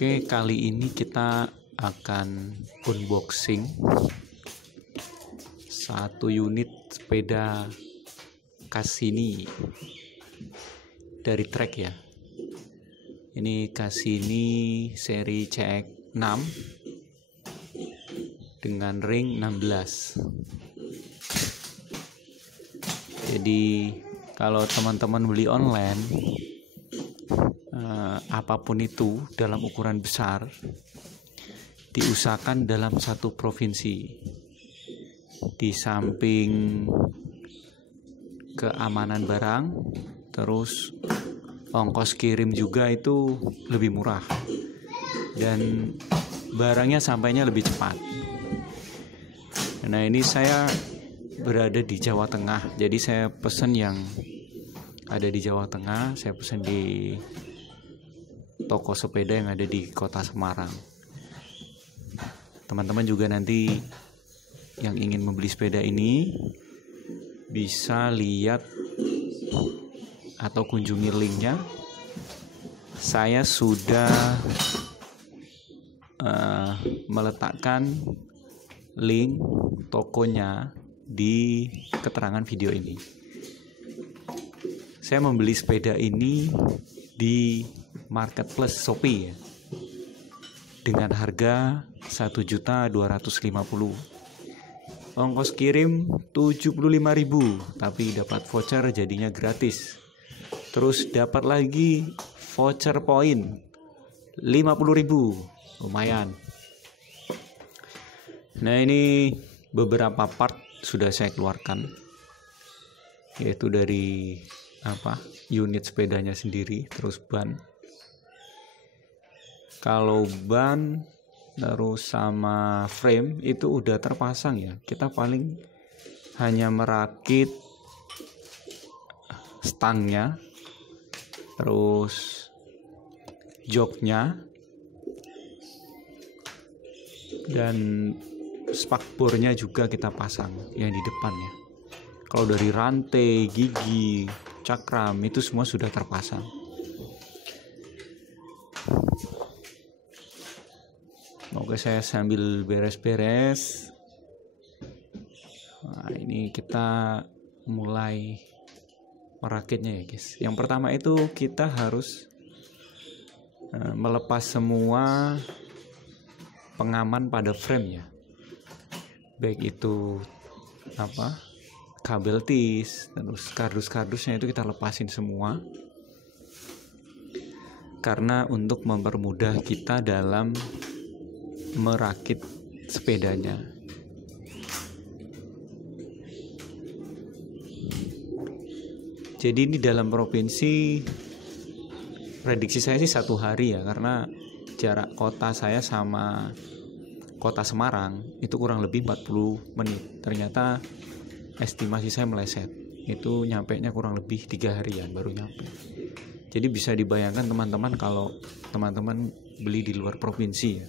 Oke, kali ini kita akan unboxing satu unit sepeda Cassini dari Trek ya. Ini Cassini seri CX6 dengan ring 16. Jadi kalau teman-teman beli online, apapun itu dalam ukuran besar, diusahakan dalam satu provinsi. Di samping keamanan barang, terus ongkos kirim juga itu lebih murah, dan barangnya sampainya lebih cepat. Nah, ini saya berada di Jawa Tengah, jadi saya pesan yang ada di Jawa Tengah, saya pesan di toko sepeda yang ada di kota Semarang. Teman-teman juga nanti yang ingin membeli sepeda ini bisa lihat atau kunjungi linknya. Saya sudah meletakkan link tokonya di keterangan video ini. Saya membeli sepeda ini di marketplace Shopee ya, dengan harga 1.250.000. Ongkos kirim 75.000, tapi dapat voucher jadinya gratis. Terus dapat lagi voucher poin 50.000, lumayan. Nah, ini beberapa part sudah saya keluarkan, yaitu dari unit sepedanya sendiri, terus ban. Kalau ban terus sama frame itu udah terpasang ya, kita paling hanya merakit stangnya, terus joknya, dan spakbornya juga kita pasang yang di depannya. Kalau dari rantai, gigi, cakram itu semua sudah terpasang. Oke, saya sambil beres-beres. Nah, ini kita mulai merakitnya ya guys. Yang pertama itu kita harus melepas semua pengaman pada frame ya, baik itu kabel tis, terus kardus-kardusnya itu kita lepasin semua, karena untuk mempermudah kita dalam merakit sepedanya. Jadi ini dalam provinsi, prediksi saya sih 1 hari ya, karena jarak kota saya sama kota Semarang itu kurang lebih 40 menit. Ternyata estimasi saya meleset, itu nyampenya kurang lebih 3 harian baru nyampe. Jadi bisa dibayangkan teman-teman kalau teman-teman beli di luar provinsi ya,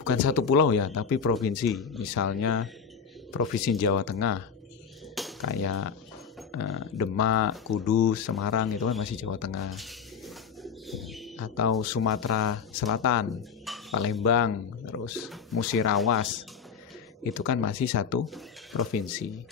bukan satu pulau ya, tapi provinsi, misalnya provinsi Jawa Tengah kayak Demak, Kudus, Semarang, itu kan masih Jawa Tengah. Atau Sumatera Selatan, Palembang, terus Musirawas, itu kan masih satu provinsi.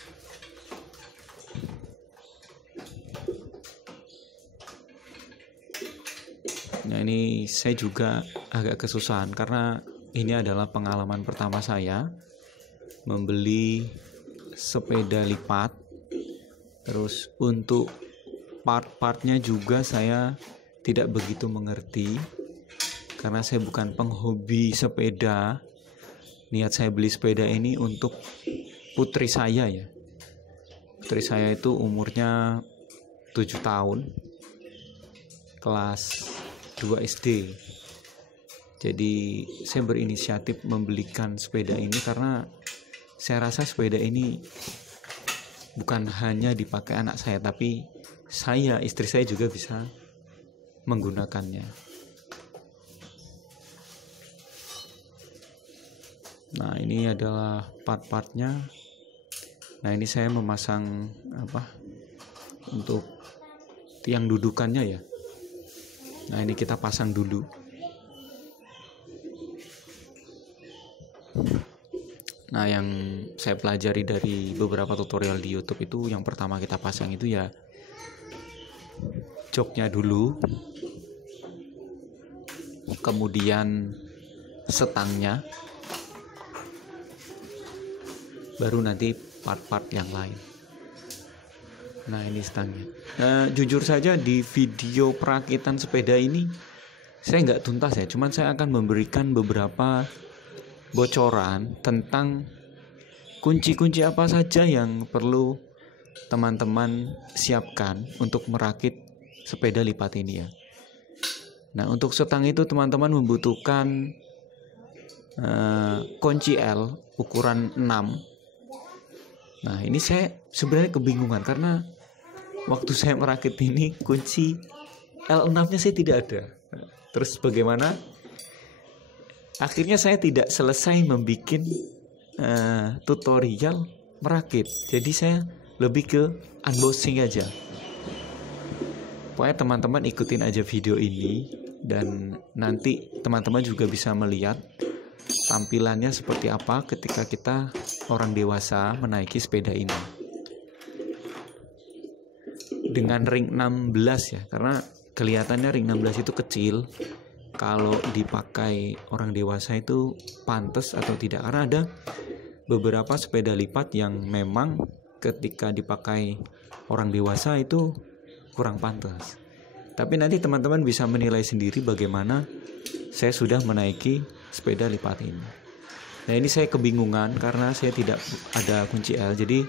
Nah, ini saya juga agak kesusahan karena ini adalah pengalaman pertama saya membeli sepeda lipat. Terus untuk part-partnya juga saya tidak begitu mengerti, karena saya bukan penghobi sepeda. Niat saya beli sepeda ini untuk putri saya ya. Putri saya itu umurnya 7 tahun, kelas 2 SD. Jadi saya berinisiatif membelikan sepeda ini karena saya rasa sepeda ini bukan hanya dipakai anak saya, tapi saya, istri saya juga bisa menggunakannya. Nah, ini adalah part-partnya. Nah, ini saya memasang untuk tiang dudukannya ya. Nah, ini kita pasang dulu. Nah, yang saya pelajari dari beberapa tutorial di YouTube itu, yang pertama kita pasang itu ya joknya dulu, kemudian setangnya, baru nanti part-part yang lain. Nah, ini stangnya. Jujur saja di video perakitan sepeda ini saya nggak tuntas ya, cuman saya akan memberikan beberapa bocoran tentang kunci-kunci apa saja yang perlu teman-teman siapkan untuk merakit sepeda lipat ini ya. Nah, untuk setang itu teman-teman membutuhkan kunci L ukuran 6. Nah, ini saya sebenarnya kebingungan karena waktu saya merakit ini kunci L6-nya saya tidak ada. Terus bagaimana? Akhirnya saya tidak selesai membuat tutorial merakit. Jadi saya lebih ke unboxing aja. Pokoknya teman-teman ikutin aja video ini, dan nanti teman-teman juga bisa melihat tampilannya seperti apa ketika kita orang dewasa menaiki sepeda ini. Dengan ring 16 ya, karena kelihatannya ring 16 itu kecil. Kalau dipakai orang dewasa itu pantas atau tidak, karena ada beberapa sepeda lipat yang memang ketika dipakai orang dewasa itu kurang pantas. Tapi nanti teman-teman bisa menilai sendiri bagaimana saya sudah menaiki sepeda lipat ini. Nah, ini saya kebingungan karena saya tidak ada kunci L. Jadi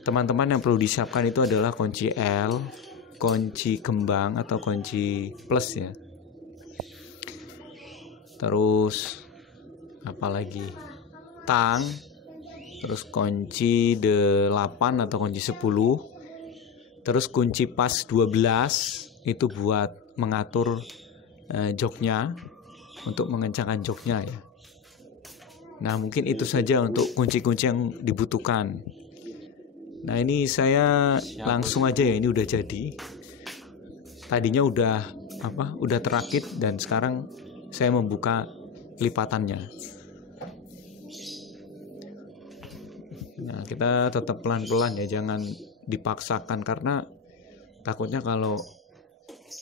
teman-teman yang perlu disiapkan itu adalah kunci L, kunci kembang atau kunci plus ya. Terus apalagi tang, terus kunci 8 atau kunci 10, terus kunci pas 12 itu buat mengatur joknya, untuk mengencangkan joknya ya. Nah, mungkin itu saja untuk kunci-kunci yang dibutuhkan. Nah, ini saya langsung aja ya, ini udah jadi. Tadinya udah terakit dan sekarang saya membuka lipatannya. Nah, kita tetap pelan-pelan ya, jangan dipaksakan karena takutnya kalau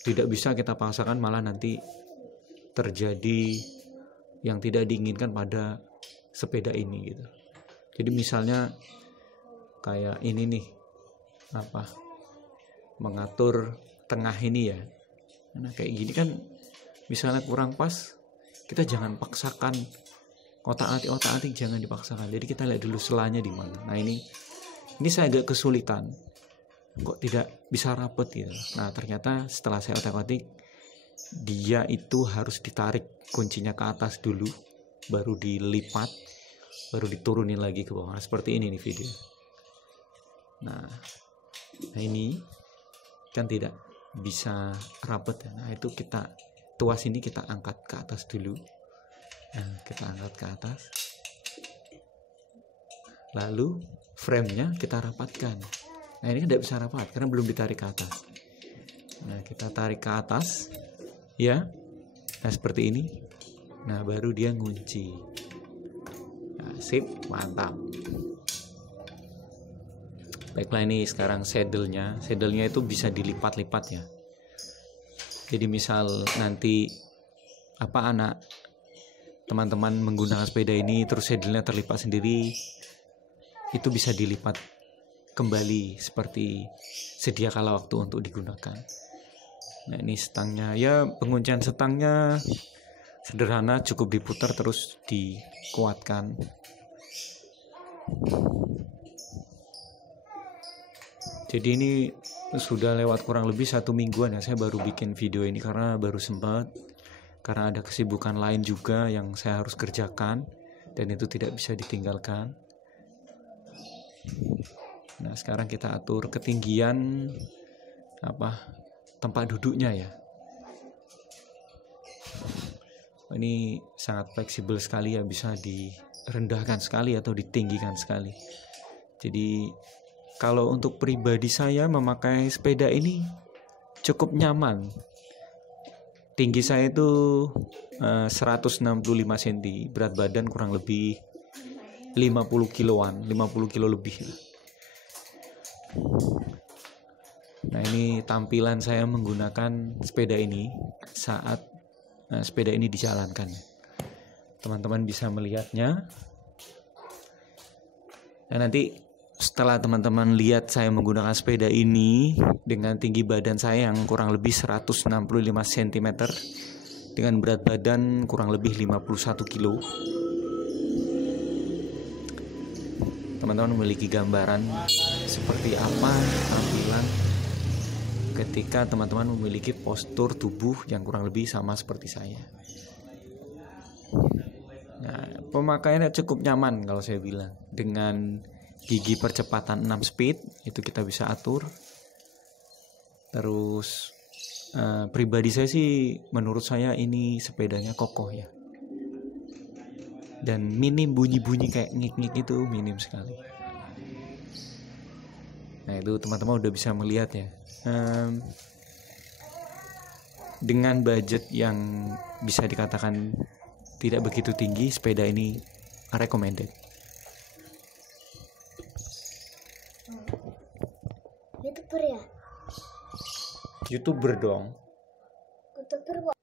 tidak bisa kita paksakan malah nanti terjadi yang tidak diinginkan pada sepeda ini gitu. Jadi misalnya kayak ini nih, mengatur tengah ini ya. Nah, kayak gini kan misalnya kurang pas, kita jangan paksakan, otak-atik jangan dipaksakan. Jadi kita lihat dulu selanya di mana. Nah, ini saya agak kesulitan, kok tidak bisa rapet gitu. Nah, ternyata setelah saya otak-atik, dia itu harus ditarik kuncinya ke atas dulu, baru dilipat, baru diturunin lagi ke bawah. Nah, seperti ini nih video. Nah, ini kan tidak bisa rapet ya. Nah, itu kita tuas ini kita angkat ke atas dulu. Nah, kita angkat ke atas, lalu frame-nya kita rapatkan. Nah, ini tidak bisa rapat karena belum ditarik ke atas. Nah, kita tarik ke atas ya. Nah, seperti ini. Nah, baru dia ngunci. Nah, sip, mantap. Baiklah, ini sekarang saddle-nya itu bisa dilipat-lipat ya. Jadi misal nanti anak teman-teman menggunakan sepeda ini terus saddle-nya terlipat sendiri, itu bisa dilipat kembali seperti sedia kala waktu untuk digunakan. Nah, ini stangnya ya, penguncian stangnya sederhana, cukup diputar terus dikuatkan. Jadi ini sudah lewat kurang lebih 1 mingguan ya saya baru bikin video ini, karena baru sempat, karena ada kesibukan lain juga yang saya harus kerjakan dan itu tidak bisa ditinggalkan. Nah, sekarang kita atur ketinggian tempat duduknya ya. Ini sangat fleksibel sekali ya, bisa direndahkan sekali atau ditinggikan sekali. Jadi kalau untuk pribadi saya memakai sepeda ini cukup nyaman. Tinggi saya itu 165 cm, berat badan kurang lebih 50 kiloan, 50 kilo lebih. Nah, ini tampilan saya menggunakan sepeda ini saat sepeda ini dijalankan. Teman-teman bisa melihatnya. Dan nanti setelah teman-teman lihat saya menggunakan sepeda ini dengan tinggi badan saya yang kurang lebih 165 cm dengan berat badan kurang lebih 51 kilo, teman-teman memiliki gambaran seperti apa tampilan ketika teman-teman memiliki postur tubuh yang kurang lebih sama seperti saya. Nah, pemakaiannya cukup nyaman kalau saya bilang. Dengan gigi percepatan 6 speed itu kita bisa atur. Terus pribadi saya sih, menurut saya ini sepedanya kokoh ya. Dan minim bunyi-bunyi kayak ngik-ngik itu minim sekali. Nah, itu teman-teman udah bisa melihat ya. Dengan budget yang bisa dikatakan tidak begitu tinggi, sepeda ini recommended. YouTuber ya? YouTuber dong. YouTuber kok